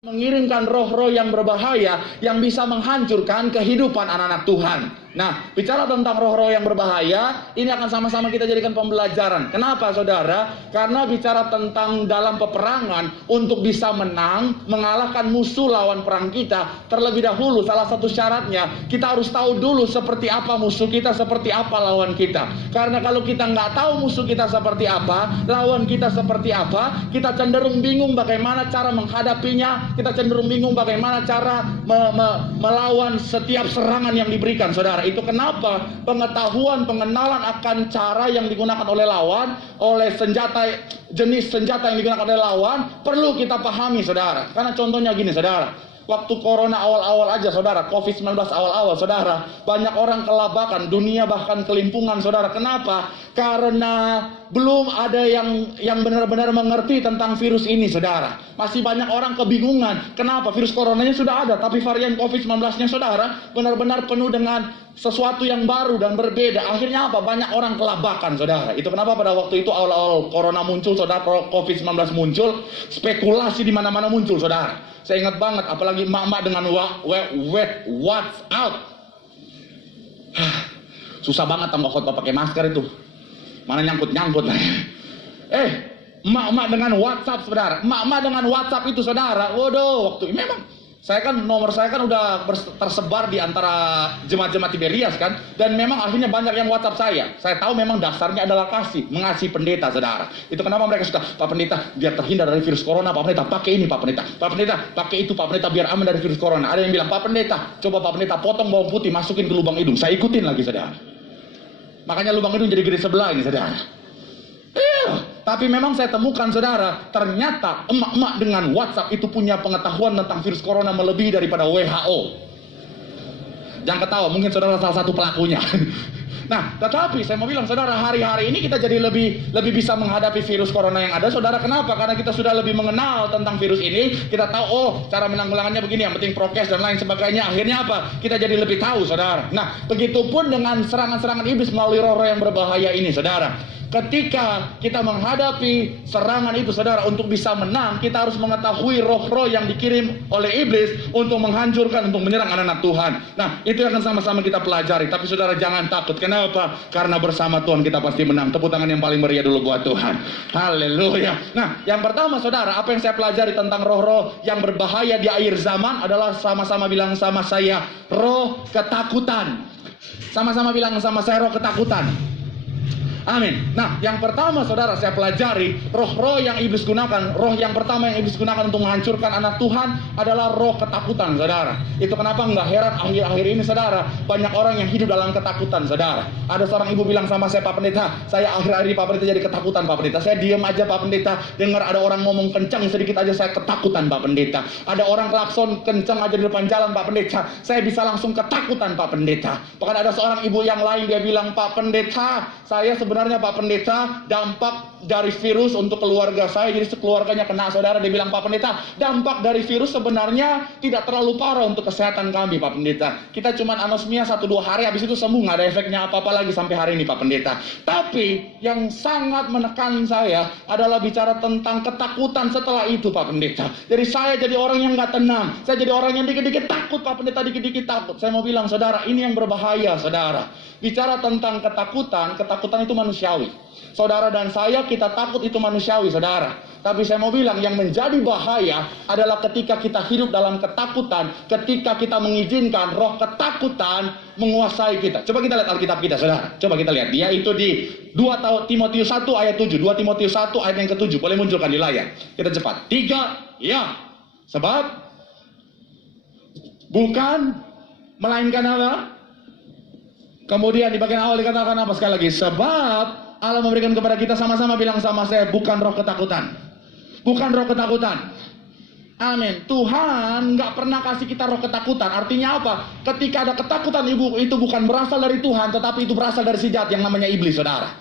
Mengirimkan roh-roh yang berbahaya yang bisa menghancurkan kehidupan anak-anak Tuhan. Nah, bicara tentang roh-roh yang berbahaya, ini akan sama-sama kita jadikan pembelajaran. Kenapa, saudara? Karena bicara tentang dalam peperangan, untuk bisa menang, mengalahkan musuh lawan perang kita, terlebih dahulu salah satu syaratnya, kita harus tahu dulu seperti apa musuh kita, seperti apa lawan kita. Karena kalau kita nggak tahu musuh kita seperti apa, lawan kita seperti apa, kita cenderung bingung bagaimana cara menghadapinya, kita cenderung bingung bagaimana cara melawan setiap serangan yang diberikan, saudara. Itu kenapa pengetahuan, pengenalan akan cara yang digunakan oleh lawan, oleh senjata, jenis senjata yang digunakan oleh lawan, perlu kita pahami, saudara. Karena contohnya gini, saudara. Waktu corona awal-awal aja, saudara, COVID-19 awal-awal, saudara, banyak orang kelabakan, dunia bahkan kelimpungan, saudara. Kenapa? Karena belum ada yang benar-benar mengerti tentang virus ini, saudara. Masih banyak orang kebingungan. Kenapa? Virus coronanya sudah ada, tapi varian COVID-19-nya, saudara, benar-benar penuh dengan sesuatu yang baru dan berbeda. Akhirnya apa? Banyak orang kelabakan, saudara. Itu kenapa pada waktu itu awal-awal corona muncul, saudara, COVID-19 muncul, spekulasi di mana-mana muncul, saudara. Saya ingat banget, apalagi emak-emak dengan WhatsApp. Susah banget tambah foto pakai masker itu. Mana nyangkut-nyangkut. Emak-emak dengan WhatsApp, saudara. Emak-emak dengan WhatsApp itu, saudara. Waduh, waktu memang nomor saya kan udah tersebar di antara jemaat-jemaat Tiberias kan, dan memang akhirnya banyak yang WhatsApp saya. Saya tahu memang dasarnya adalah mengasihi pendeta, saudara. Itu kenapa mereka suka, Pak Pendeta, biar terhindar dari virus corona, Pak Pendeta pakai ini, Pak Pendeta. Pak Pendeta pakai itu, Pak Pendeta, biar aman dari virus corona. Ada yang bilang, Pak Pendeta, coba Pak Pendeta potong bawang putih, masukin ke lubang hidung. Saya ikutin lagi, saudara. Makanya lubang hidung jadi gede sebelah ini, saudara. Tapi memang saya temukan, saudara, ternyata emak-emak dengan WhatsApp itu punya pengetahuan tentang virus corona melebihi daripada WHO. Jangan ketawa, mungkin saudara salah satu pelakunya. Nah, tetapi saya mau bilang, saudara, hari-hari ini kita jadi lebih bisa menghadapi virus corona yang ada, saudara. Kenapa? Karena kita sudah lebih mengenal tentang virus ini. Kita tahu, oh, cara menanggulangannya begini, yang penting prokes dan lain sebagainya. Akhirnya apa? Kita jadi lebih tahu, saudara. Nah, begitupun dengan serangan-serangan iblis melalui roh-roh yang berbahaya ini, saudara. Ketika kita menghadapi serangan itu, saudara, untuk bisa menang, kita harus mengetahui roh-roh yang dikirim oleh iblis untuk menghancurkan, untuk menyerang anak-anak Tuhan. Nah, itu akan sama-sama kita pelajari. Tapi saudara, jangan takut. Kenapa? Karena bersama Tuhan kita pasti menang. Tepuk tangan yang paling meriah dulu buat Tuhan. Haleluya. Nah, yang pertama, saudara, apa yang saya pelajari tentang roh-roh yang berbahaya di akhir zaman adalah, sama-sama bilang sama saya, roh ketakutan. Sama-sama bilang sama saya, roh ketakutan. Amin. Nah, yang pertama, saudara, saya pelajari roh-roh yang iblis gunakan. Roh yang pertama yang iblis gunakan untuk menghancurkan anak Tuhan adalah roh ketakutan, saudara. Itu kenapa nggak heran akhir-akhir ini, saudara, banyak orang yang hidup dalam ketakutan, saudara. Ada seorang ibu bilang sama saya, Pak Pendeta, saya akhir-akhir ini, Pak Pendeta, jadi ketakutan, Pak Pendeta. Saya diam aja, Pak Pendeta, dengar ada orang ngomong kencang sedikit aja saya ketakutan, Pak Pendeta. Ada orang klakson kencang aja di depan jalan, Pak Pendeta, saya bisa langsung ketakutan, Pak Pendeta. Bahkan ada seorang ibu yang lain, dia bilang, Pak Pendeta, saya sebenarnya, Pak Pendeta, dampak dari virus untuk keluarga saya, jadi sekeluarganya kena, saudara. Dia bilang, Pak Pendeta, dampak dari virus sebenarnya tidak terlalu parah untuk kesehatan kami, Pak Pendeta. Kita cuma anosmia 1-2 hari, habis itu sembuh, nggak ada efeknya apa-apa lagi sampai hari ini, Pak Pendeta. Tapi yang sangat menekan saya adalah bicara tentang ketakutan setelah itu, Pak Pendeta. Jadi saya jadi orang yang nggak tenang, saya jadi orang yang dikit-dikit takut, Pak Pendeta, dikit-dikit takut. Saya mau bilang, saudara, ini yang berbahaya, saudara. Bicara tentang ketakutan, ketakutan itu manusiawi. Saudara dan saya, kita takut itu manusiawi, saudara. Tapi saya mau bilang, yang menjadi bahaya adalah ketika kita hidup dalam ketakutan, ketika kita mengizinkan roh ketakutan menguasai kita. Coba kita lihat Alkitab kita, saudara. Coba kita lihat, dia itu di 2 Timotius 1 ayat 7. 2 Timotius 1 ayat yang ke-7. Boleh munculkan di layar. Kita cepat. 3, ya. Sebab bukan, melainkan apa? Kemudian di bagian awal dikatakan apa sekali lagi? Sebab Allah memberikan kepada kita, sama-sama bilang sama saya, bukan roh ketakutan. Bukan roh ketakutan. Amin. Tuhan nggak pernah kasih kita roh ketakutan. Artinya apa? Ketika ada ketakutan, itu bukan berasal dari Tuhan, tetapi itu berasal dari si jahat yang namanya iblis, saudara.